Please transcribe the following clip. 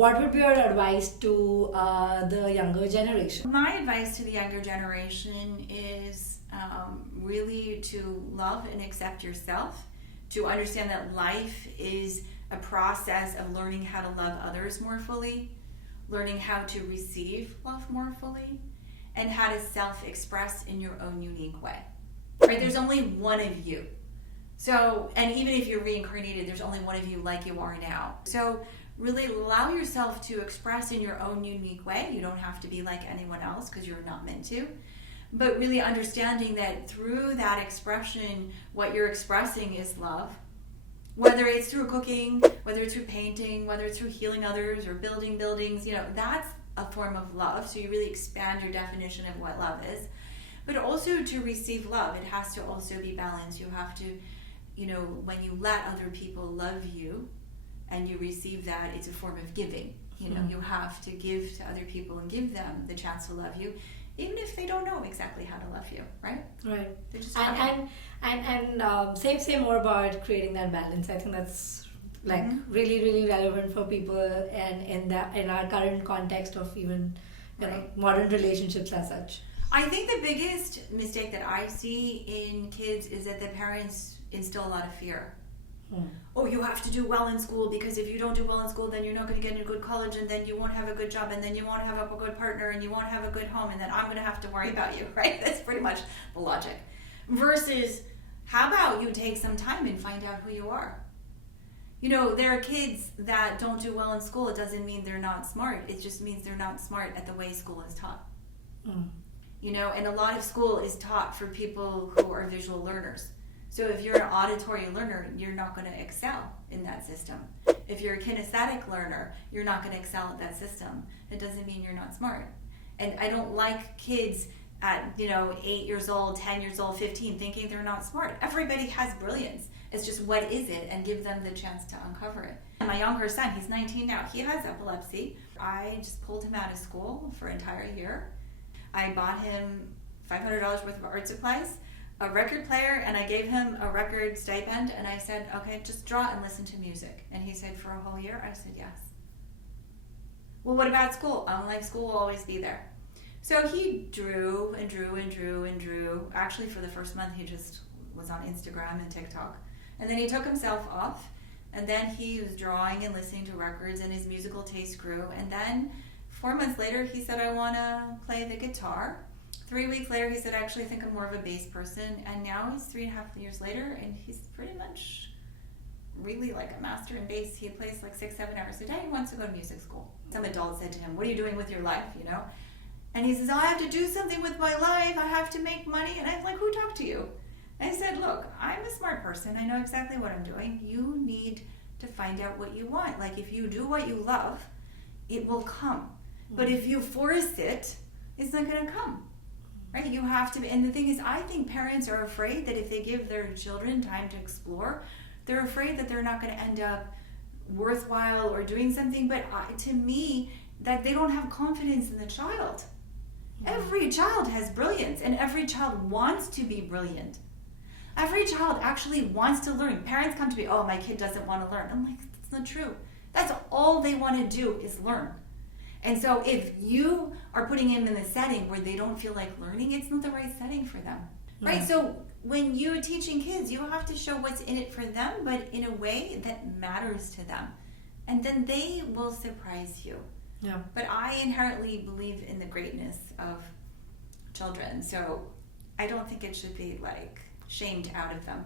what would be your advice to the younger generation? My advice to the younger generation is really to love and accept yourself, to understand that life is a process of learning how to love others more fully, learning how to receive love more fully, and how to self-express in your own unique way. Right? There's only one of you. So, and even if you're reincarnated, there's only one of you like you are now. So really allow yourself to express in your own unique way. You don't have to be like anyone else because you're not meant to. But really understanding that through that expression, what you're expressing is love. Whether it's through cooking, whether it's through painting, whether it's through healing others or building buildings, that's a form of love. So you really expand your definition of what love is. But also to receive love, it has to also be balanced. You have to, when you let other people love you and you receive that, it's a form of giving. You have to give to other people and give them the chance to love you, even if they don't know exactly how to love you, right? Right. They're just say more about creating that balance. I think that's really, really relevant for people and in our current context of even modern relationships as such. I think the biggest mistake that I see in kids is that the parents instill a lot of fear. Oh, you have to do well in school, because if you don't do well in school, then you're not going to get into a good college, and then you won't have a good job, and then you won't have a good partner, and you won't have a good home, and then I'm going to have to worry about you, right? That's pretty much the logic. Versus, how about you take some time and find out who you are? There are kids that don't do well in school. It doesn't mean they're not smart. It just means they're not smart at the way school is taught. And a lot of school is taught for people who are visual learners. So if you're an auditory learner, you're not going to excel in that system. If you're a kinesthetic learner, you're not going to excel at that system. It doesn't mean you're not smart. And I don't like kids at 8 years old, 10 years old, 15 thinking they're not smart. Everybody has brilliance. It's just, what is it? And give them the chance to uncover it. And my younger son, he's 19 now, he has epilepsy. I just pulled him out of school for an entire year. I bought him $500 worth of art supplies, a record player, and I gave him a record stipend, and I said, okay, just draw and listen to music. And he said, for a whole year? I said, yes. Well, what about school? I'm like, school will always be there. So he drew and drew and drew and drew. Actually, for the first month, he just was on Instagram and TikTok. And then he took himself off, and then he was drawing and listening to records, and his musical taste grew. And then 4 months later, he said, I want to play the guitar. 3 weeks later, he said, I actually think I'm more of a bass person. And now he's 3.5 years later, and he's pretty much really like a master in bass. He plays like 6-7 hours a day. He wants to go to music school. Some adult said to him, what are you doing with your life, And he says, I have to do something with my life. I have to make money. And I'm like, who talked to you? And I said, look, I'm a smart person. I know exactly what I'm doing. You need to find out what you want. Like, if you do what you love, it will come. But if you force it, it's not going to come. Right? You have to, and the thing is, I think parents are afraid that if they give their children time to explore, they're afraid that they're not going to end up worthwhile or doing something. But to me, that they don't have confidence in the child. Every child has brilliance, and every child wants to be brilliant. Every child actually wants to learn. Parents come to me, oh, my kid doesn't want to learn. I'm like, that's not true. That's all they want to do is learn. And so if you are putting them in a setting where they don't feel like learning, it's not the right setting for them. Right? So when you're teaching kids, you have to show what's in it for them, but in a way that matters to them. And then they will surprise you. Yeah. But I inherently believe in the greatness of children. So I don't think it should be like shamed out of them.